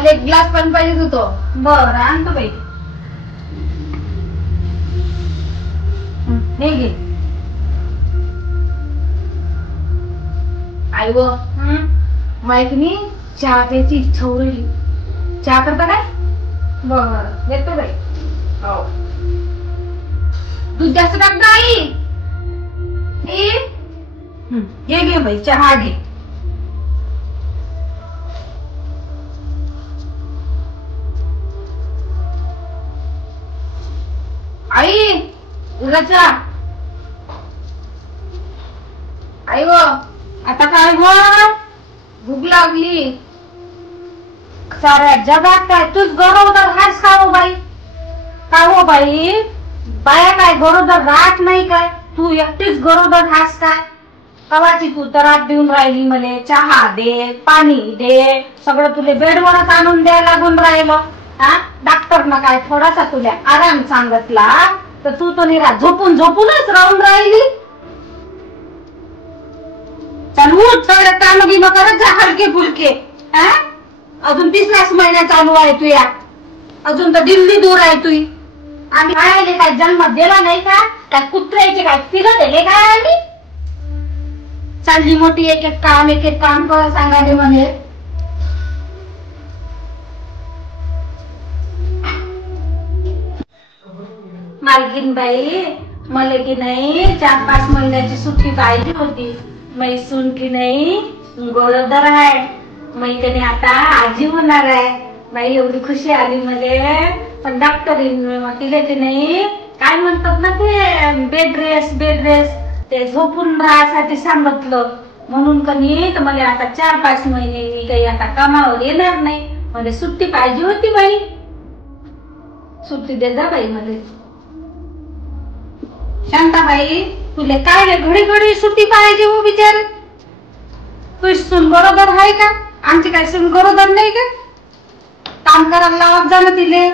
मला एक ग्लास पण पाहिजे होतो. बरं आणतो बाई. हे घे. आई व माहिती नाही चहा प्यायची इच्छा होऊ राहिली. चहा करता काय? बरं देतो बाई. हो. दूध जास्त टाकता आई. घे घे बाई चहा घे. आई उगाचा आई व आता काय ग? भूक लागली. साऱ्या जगात काय तूच गरोदर हाच का हो बाई? का हो बाई? बाया काय गरोदर राहत नाही काय? तू एकटीच गरोदर हास काय? कवाची तू तरात देऊन राहिली मले. चहा दे, पाणी दे, सगळं तुला बेडवरच आणून द्यायला लागून राहिलं. हा डॉक्टरनं काय थोडासा तुला आराम सांगितला तर तू तो निरा झोपून झोपूनच राहून राहिली. चल उठ, सगळं काम गिम करत जा हलके फुलके. अजून 30 महिना चालू आहे तुया. अजून तर दिल्ली दूर आहे तुई. आम्ही काय काय जन्म दिला नाही का? काय कुत्र्याचे काय पिलं दिले काय आम्ही? चालली मोठी एक एक काम कर सांगाले म्हणे. मालकीन बाई मला की नाही 4-5 महिन्याची सुट्टी पाहिजे होती. मैसून की नाही गरोदर आहे. मैत्रिणी आता आजी होणार आहे. बाई एवढी खुशी आली मले. पण डॉक्टर तिला की नाही काय म्हणतात ना ते बेड रेस्ट ते झोपून राहायसाठी सांगितलं. म्हणून कनी तर मला आता 4-5 महिने काही आता कामावर येणार नाही. मला सुट्टी पाहिजे होती बाई. सुट्टी दे जा बाई मला. शांताबाई तुला काय घडी घडी सुट्टी पाहिजे हो बिचारे? तू सून गरोदर आहे का? आमची काय सून गरोदर नाही का? काम करायला लावत जा ना तिले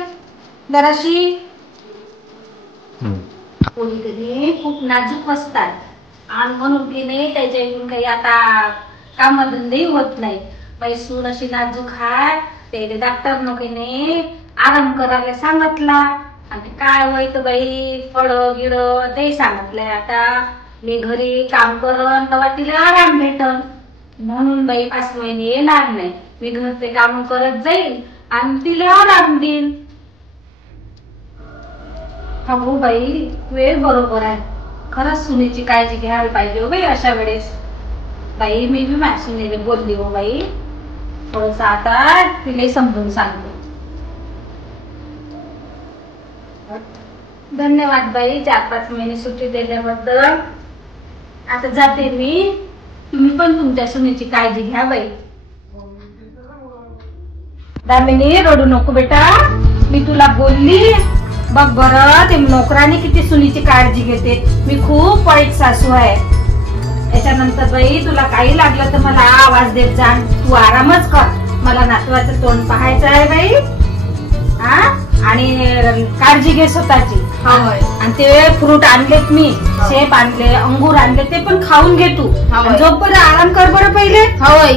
जराशी. कोणी कधी खूप नाजूक असतात आणि म्हणून की नाही त्याच्या इकडून काही आता कामधंदे होत नाही. बाई सून अशी नाजूक आहे. ते डॉक्टर की नाही आराम करायला सांगितला. आणि काय होईत बाई फळ गिळ ते सांगितलंय. आता मी घरी काम करन तेव्हा तिला आराम भेटन. म्हणून बाई 5 महिने येणार नाही. मी घरचे काम करत जाईल आणि तिला आराम देईन. हो बाई वेळ बरोबर आहे. खरंच सुनेची काळजी घ्यायला पाहिजे हो बाई अशा वेळेस. बाई मी बी माझ्या सुनेला बोलली हो बाई. थोडस आता तिला समजून सांगतो. धन्यवाद बाई 4-5 महिने सुट्टी दिल्याबद्दल. आता जाते मी. तुम्ही पण तुमच्या सुनेची काळजी घ्या बाई. दामिनी रडू नको बेटा. मी तुला बोलली बघ बरं ते नोकराने किती सुनीची काळजी घेते. मी खूप वाईट सासू आहे. त्याच्यानंतर बाई तुला काही लागलं तर मला आवाज देत जा. तू आरामच कर. मला नातवाचं तोंड पाहायचं आहे बाई. आणि काळजी घे स्वतःची. आणि ते फ्रूट आणलेत मी. सेब आणले, अंगूर आणले ते पण खाऊन घे तू. झोप बरं, आराम कर बरं पहिले. होय.